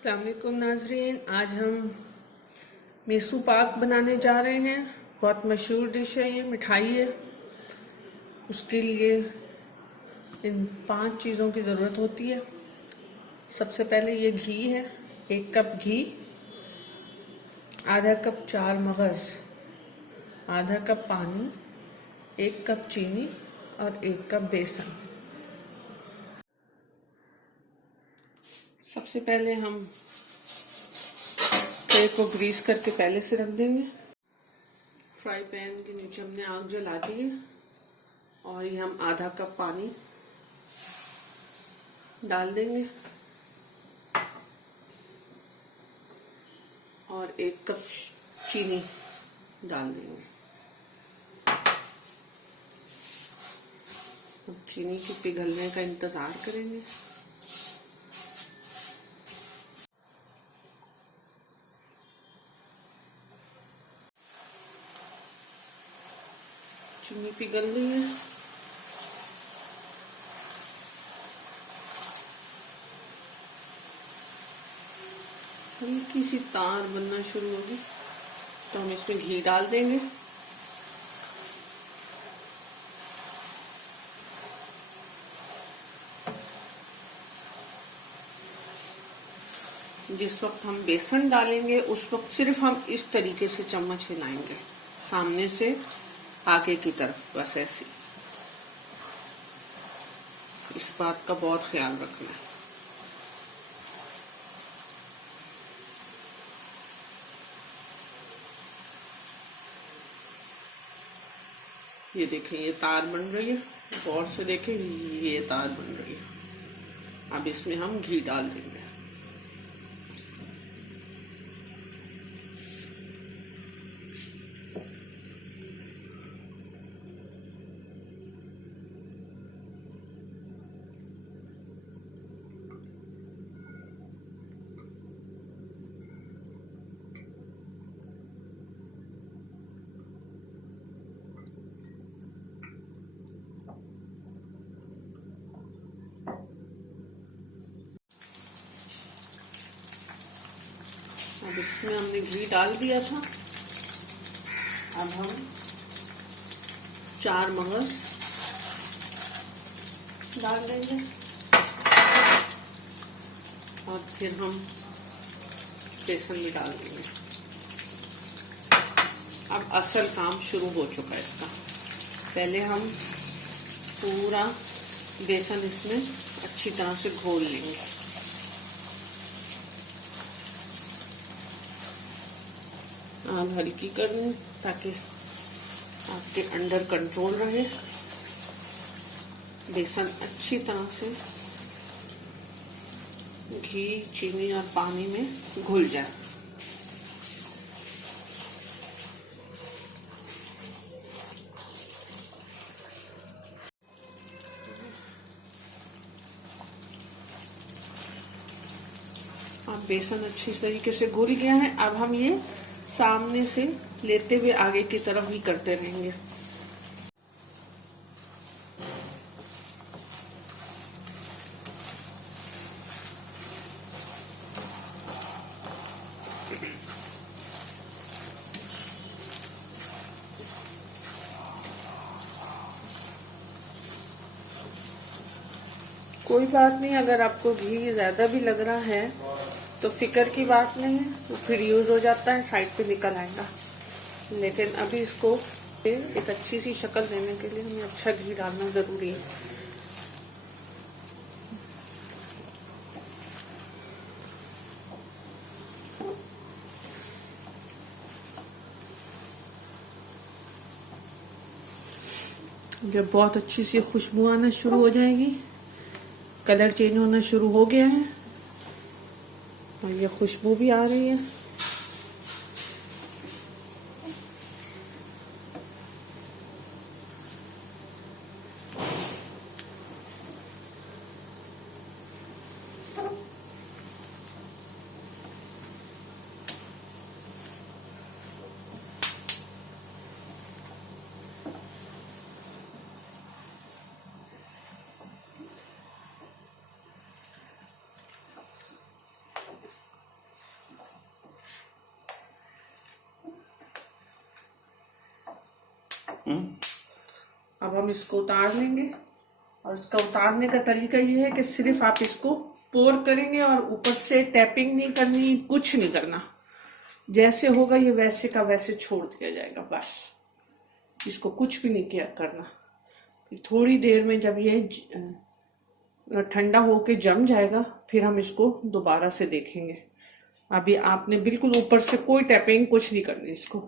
अस्सलाम वालेकुम नाजरीन, आज हम मेसू पाक बनाने जा रहे हैं। बहुत मशहूर डिश है, ये मिठाई है। उसके लिए इन 5 चीज़ों की ज़रूरत होती है। सबसे पहले ये घी है, 1 कप घी, आधा कप चार मगज़, आधा कप पानी, 1 कप चीनी और 1 कप बेसन। सबसे पहले हम ट्रे को ग्रीस करके पहले से रख देंगे। फ्राई पैन के नीचे हमने आग जला दी है और ये हम आधा कप पानी डाल देंगे और 1 कप चीनी डाल देंगे। अब चीनी के पिघलने का इंतज़ार करेंगे। चीनी पिघल रही है। हल्की सी तार बनना शुरू होगी तो हम इसमें घी डाल देंगे। जिस वक्त हम बेसन डालेंगे उस वक्त सिर्फ हम इस तरीके से चम्मच हिलाएंगे, सामने से आगे की तरफ, बस ऐसे। इस बात का बहुत ख्याल रखना है। ये देखें, ये तार बन रही है, गौर से देखें, ये तार बन रही है। अब इसमें हम घी डाल देंगे। अब इसमें हमने घी डाल दिया था। अब हम 4 मगज़ डाल देंगे और फिर हम बेसन भी डाल देंगे। अब असल काम शुरू हो चुका है इसका। पहले हम पूरा बेसन इसमें अच्छी तरह से घोल लेंगे। आग हल्की कर दें ताकि आपके अंडर कंट्रोल रहे। बेसन अच्छी तरह से घी, चीनी और पानी में घुल जाए। अब बेसन अच्छी तरीके से घुल गया है। अब हम ये सामने से लेते हुए आगे की तरफ ही करते रहेंगे। कोई बात नहीं, अगर आपको घी ज्यादा भी लग रहा है तो फिक्र की बात नहीं है, तो फिर यूज हो जाता है, साइड पे निकल आएगा। लेकिन अभी इसको एक अच्छी सी शक्ल देने के लिए हमें अच्छा घी डालना जरूरी है। जब बहुत अच्छी सी खुशबू आना शुरू हो जाएगी, कलर चेंज होना शुरू हो गया है और ये खुशबू भी आ रही है, अब हम इसको उतार लेंगे, और इसका उतारने का तरीका ये है कि सिर्फ आप इसको पोर करेंगे और ऊपर से टैपिंग नहीं करनी, कुछ नहीं करना। जैसे होगा ये वैसे का वैसे छोड़ दिया जाएगा, बस इसको कुछ भी नहीं किया करना। थोड़ी देर में जब ये ठंडा होके जम जाएगा फिर हम इसको दोबारा से देखेंगे। अभी आपने बिल्कुल ऊपर से कोई टैपिंग कुछ नहीं करनी इसको।